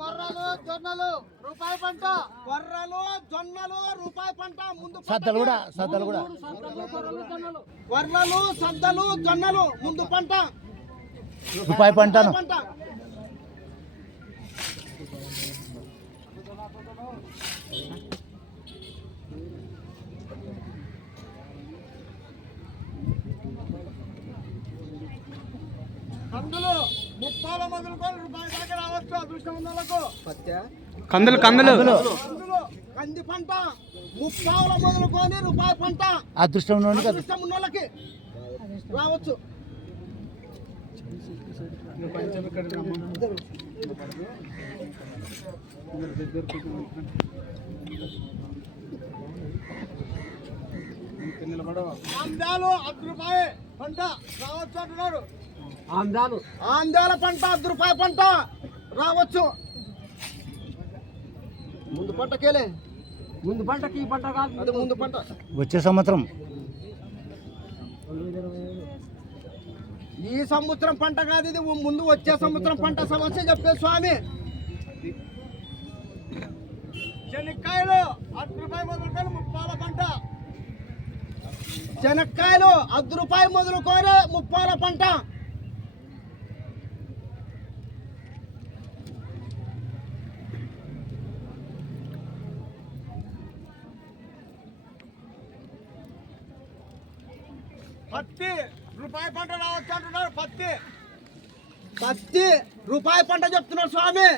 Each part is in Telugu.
కొర్రలు జొన్నలు రూపాయి పంట, కొర్రలు జొన్నలు రూపాయి పంట. ముందు సద్దలు కూడా కొర్రలు సద్దలు జొన్నలు ముందు పంట రూపాయి పంట. కందులు 30 మొదలుకొని రూపాయి దాకా రావచ్చు అదృష్టం ఉన్నోళ్ళకు. కందులు కంది పంట 30 మొదలుకొని రూపాయి పంట అదృష్టం ఉన్నోళ్ళకి రావచ్చు. ఆంధ్రాలు 10 రూపాయి పంట రావచ్చు అంటున్నారు. ఆంధ్రాల పంట 10 రూపాయి పంట రావచ్చు. ముందు పంటకేలే, ముందు పంటకి ఈ పంట కాదు, అది ముందు పంట. వచ్చే సంవత్సరం ఈ సంవత్సరం పంట కాదు, ఇది ముందు వచ్చే సంవత్సరం పంట సమస్య చెప్పే స్వామి. శనక్కాయలు 10 రూపాయి మొదలుకొని 30 పంట. శనక్కాయలు 10 రూపాయి మొదలుకొని 30 పంట. పత్తి రూపాయి పంట రావచ్చు అంటున్నారు. పత్తి రూపాయి పంట చెప్తున్నారు స్వామి.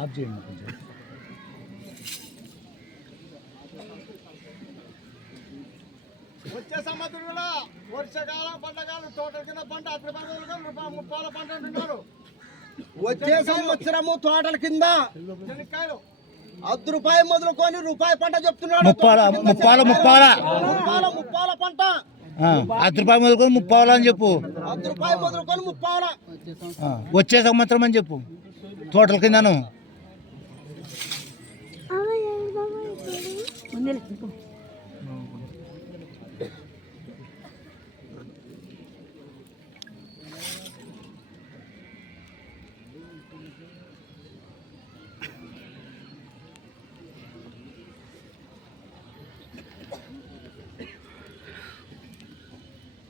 ఆఫ్ చేయండి కొంచెం. వచ్చే సంవత్సరంలో వర్షకాలం పంటకాలం తోటల కింద పంట 10 రూపాయలు 30 పంట అంటున్నారు. వచ్చే సంవత్సరము తోటల కింద శనక్కాయలు 10 రూపాయి మొదలుకొని రూపాయి పంట చెప్తున్నాడు. ముప్పాల పంట 10 రూపాయి మొదలుకొని 30 అని చెప్పు. 10 రూపాయి మొదలుకొని 30. వచ్చే సంవత్సరం అని చెప్పు తోటల కిందను.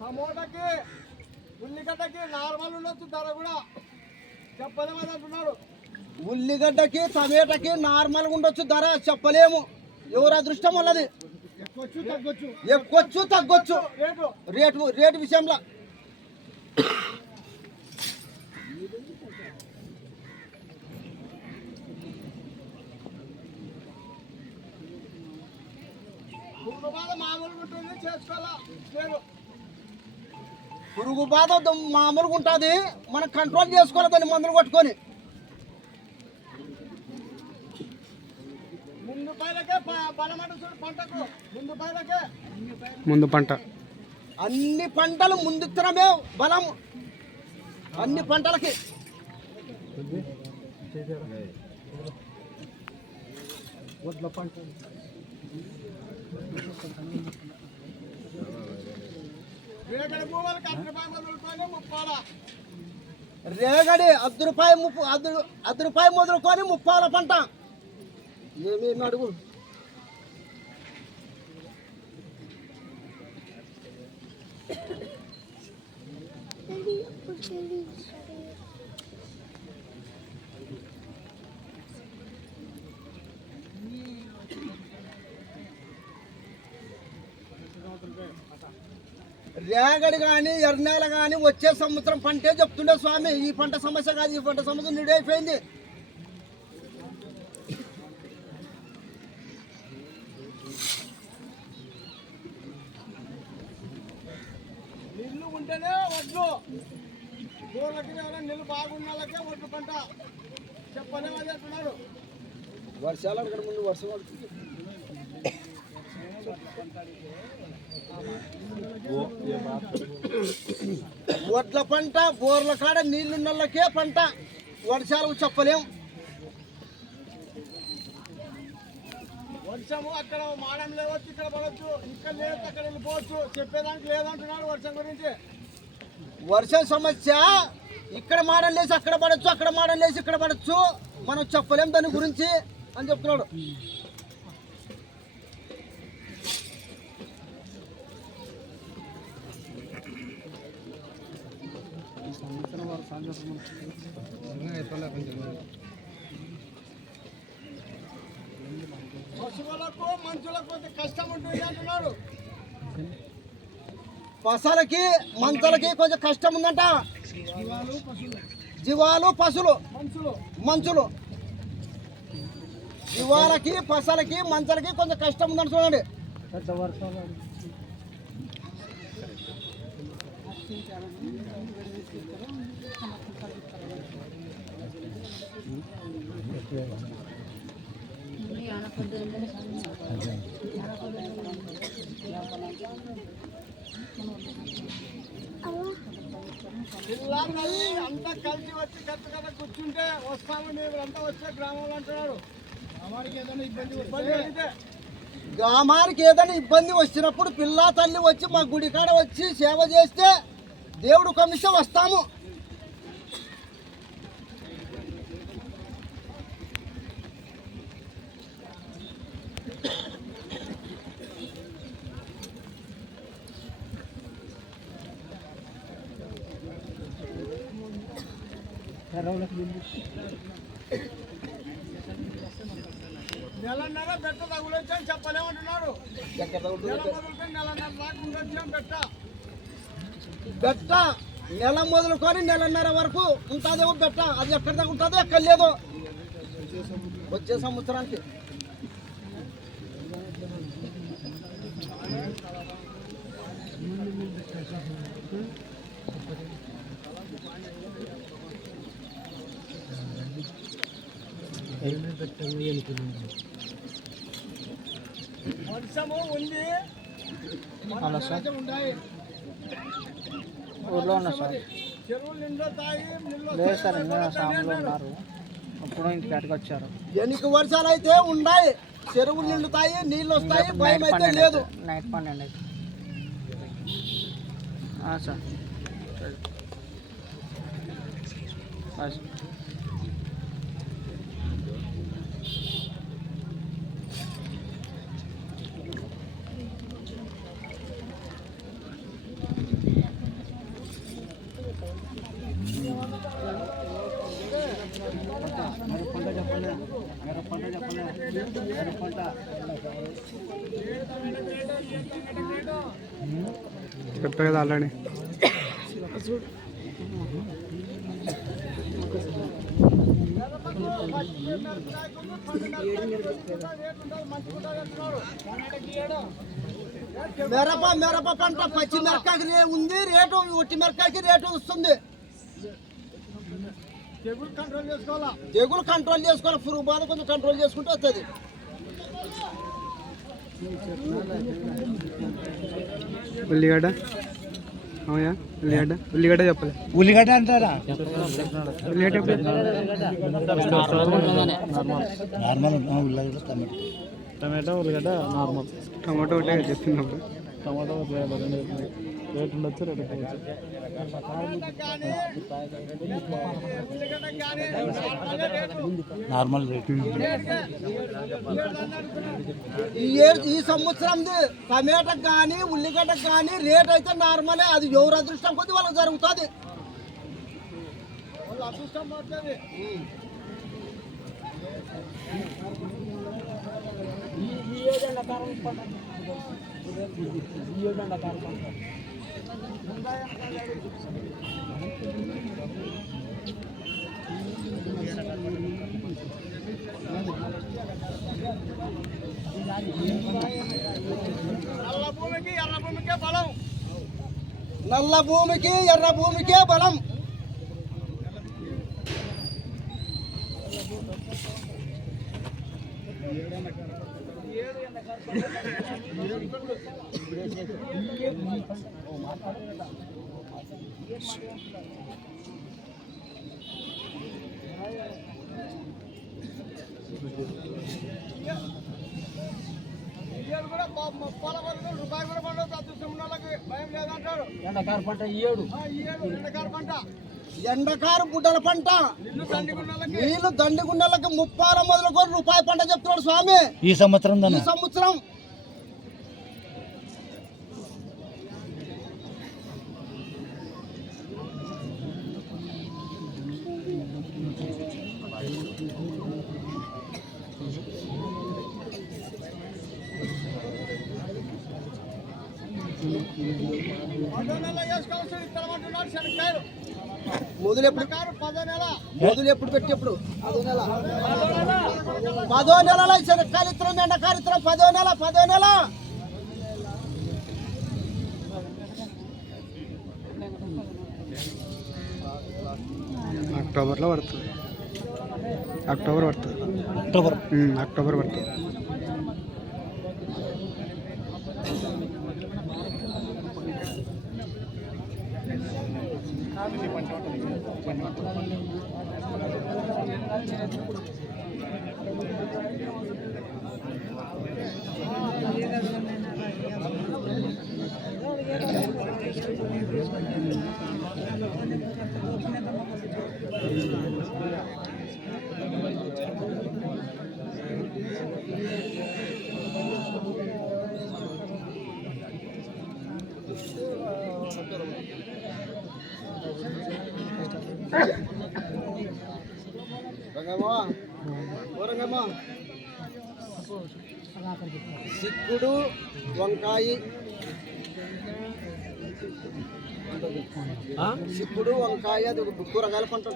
టమోటాకి ఉల్లిగడ్డకి నార్మల్ ఉండొచ్చు, ధర కూడా చెప్పలేము అంటున్నారు. ఉల్లిగడ్డకి టమేటాకి నార్మల్గా ఉండొచ్చు, ధర చెప్పలేము. ఎవరు అదృష్టం ఉన్నది. ఎక్కువచ్చు తగ్గొచ్చు రేటు విషయంలో. మామూలుగా ఉంటుంది, చేసుకోవాలా లేదు. పురుగు బాధ మామూలుగా ఉంటుంది, మనం కంట్రోల్ చేసుకోవాలి దాన్ని మందులు కొట్టుకొని. ముందు పంట అన్ని పంటలు ముందుత్తనమే బలం. అన్ని పంటలకి రేగడి 10 రూపాయి మొదలుకొని 30 పంట. ఏమేమి అడుగు రేగడి కానీ ఎర్నేల కానీ వచ్చే సంవత్సరం పంటే చెప్తుండే స్వామి. ఈ పంట సమస్య కాదు, ఈ పంట సమస్య నిడైపోయింది. నీళ్లు ఉంటేనే వడ్లు, పూలకి నీళ్ళు బాగున్న వాళ్ళకే వడ్లు పంట చెప్పనే వాళ్ళు అంటున్నారు. వర్షాలు అక్కడ ముందు వర్షం పడుతుంది. వడ్ల పంట బోర్ల కాడ నీళ్లున్నకే పంట, వర్షాలు చెప్పలేం. వర్షము అక్కడ మాడం లేవచ్చు, ఇక్కడ పడవచ్చు, ఇక్కడ లేదు అక్కడ వెళ్ళిపోవచ్చు. చెప్పేదానికి లేదంటున్నాడు వర్షం గురించి. వర్షం సమస్య ఇక్కడ మాడం లేసి అక్కడ పడచ్చు, అక్కడ మాడం లేసి ఇక్కడ పడచ్చు. మనం చెప్పలేం దాని గురించి అని చెప్తున్నాడు. పశువులకు మనుషులకు కొంచెం కష్టం ఉంటుంది అంటున్నాడు. పసలకి మంచులకి కొంచెం కష్టం ఉందంట. జీవాలు పశువులు మంచులు జీవాలకి పసలకి మంచులకి కొంచెం కష్టం ఉందంట. చూడండి, అంతా కలిసి వచ్చి కథ కథ కూర్చుంటే వస్తాము మీరంతా వచ్చే గ్రామంలో అంటున్నారు. గ్రామానికి ఏదైనా ఇబ్బంది వచ్చినప్పుడు పిల్ల తల్లి వచ్చి మా గుడి కాడ వచ్చి సేవ చేస్తే దేవుడు కమిషన్ వస్తాము. నెలన్నర బెట్ట తగులొచ్చు అని చెప్పలేమంటున్నారు. బెట్ట నెల మొదలుకొని నెలన్నర వరకు ఉంటుందేమో బెట్ట. అది ఎక్కడ దాకా ఉంటుందో ఎక్కడ లేదు వచ్చే సంవత్సరానికి. వర్షము ఉంది, ఊర్లో ఉన్నా సార్. చెరువులు నిండుతాయి. లేదు సార్, ఇంకా సాములు ఉన్నారు. అప్పుడు ఇంటికి అటుకు వచ్చారు. ఎనికి వర్షాలు అయితే ఉన్నాయి, చెరువులు నిండుతాయి, నీళ్ళు వస్తాయి, భయం అయితే లేదు. నైట్ 12 అయితే సార్. చెప్పా కదా ఆల్రెడీ. మిరప పంట పచ్చి మిరపకాయకి ఉంది రేటు, ఒట్టి మిరపకాయకి రేటు వస్తుంది. తెగులు కంట్రోల్ చేసుకోవాలి, పురుగు బాధ కొంచెం కంట్రోల్ చేసుకుంటే వస్తుంది. ఉల్లిగడ్డ ఉల్లిగడ్డ చెప్పలే. ఉల్లిగడ్డ అంటారా? ఉల్లిగడ్డ నార్మల్ ఉల్లిగడ్డ, టమాటో ఉల్లిగడ్డ నార్మల్. టమాటో ఒకటే చెప్తున్నప్పుడు టమాటో రేట్ ఉండొచ్చు, రేట్ నార్మల్ రేట్. ఈ సంవత్సరం టమాటా కానీ ఉల్లిగడ్డ కానీ రేట్ అయితే నార్మలే. అది ఎవరు అదృష్టం కొద్ది వాళ్ళకి జరుగుతుంది. అదృష్టం పోతుంది. నల్ల భూమికి ఎర్ర భూమికే బలం. వేలు కూడా పొల బదులు రూపాయి కూడా పండుగ అదృష్టం ఉన్న వాళ్ళకి భయం లేదంటారు. ఎండకారు పంట ఈ ఏడు ఎండకారు పంట, ఎండకారు బుడ్డల పంట, నీళ్లు దండిగుండలకి ముప్పాల మొదలుకొని రూపాయి పంట చెప్తున్నాడు స్వామి ఈ సంవత్సరం ఈ సంవత్సరం. మొదలు ఎప్పుడు పెట్టి ఎప్పుడు 10వ నెల శనక్కాయలు ఇత్తనం ఎండకాయలు ఇత్తనం 10వ నెల అక్టోబర్లో పడుతుంది. అక్టోబర్ పడుతుంది. అక్టోబర్ పడుతుంది. సిక్కుడు వంకాయ, సిక్కుడు వంకాయ అది కూరగాయల పంట.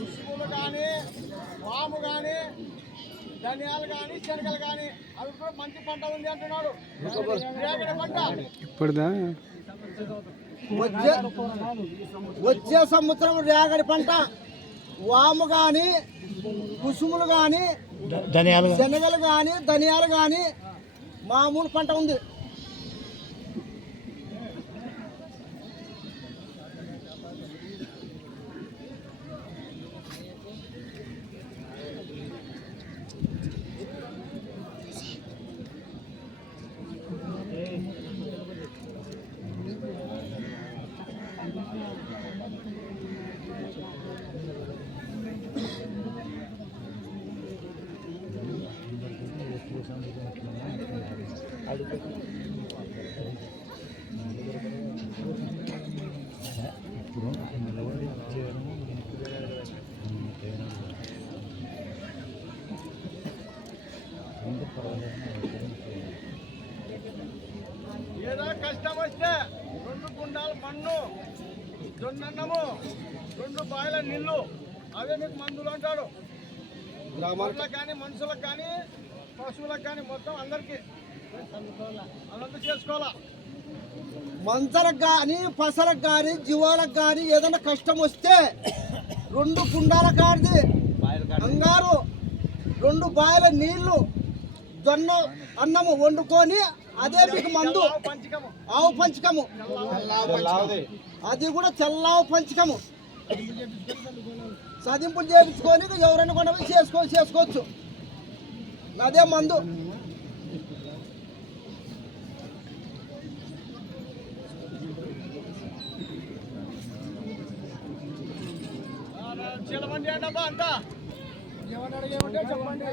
పుష్పులు కానీ, వాము కానీ, ధనియాలు కానీ, శనగలు కానీ అవి కూడా మంచి పంట ఉంది అంటున్నాడు. పంట ఇప్పుడుదా వచ్చే సంవత్సరం రేగడి పంట, వాము కానీ, కుసుములు కానీ, శనగలు కానీ, ధనియాలు కానీ మామూలు పంట ఉంది. ఏదో కష్టం వస్తే 2 కుండాలు మన్ను, జొన్నన్నము, 2 బాయిల నీళ్లు అవే మీకు మందులు అంటాడు. గ్రామాలకు కానీ, మనుషులకు కానీ, పశువులకు కానీ మొత్తం అందరికీ అదంతా చేసుకోవాలా. మంచలకు కానీ, పసలకు కానీ, జీవాలకు కానీ ఏదైనా కష్టం వస్తే 2 కుండాల కాడిది అంగారు, 2 బాయిల నీళ్లు, జొన్న అన్నము వండుకొని అదే మీకు మందు. ఆవు పంచకము, అది కూడా తెల్లావు పంచకము సదింపులు చేయించుకొని ఎవరైనా కూడా చేసుకోవచ్చు. అదే మందు. చలమండి అంటబ్బా అంతా ఏమన్నా చెప్పండి.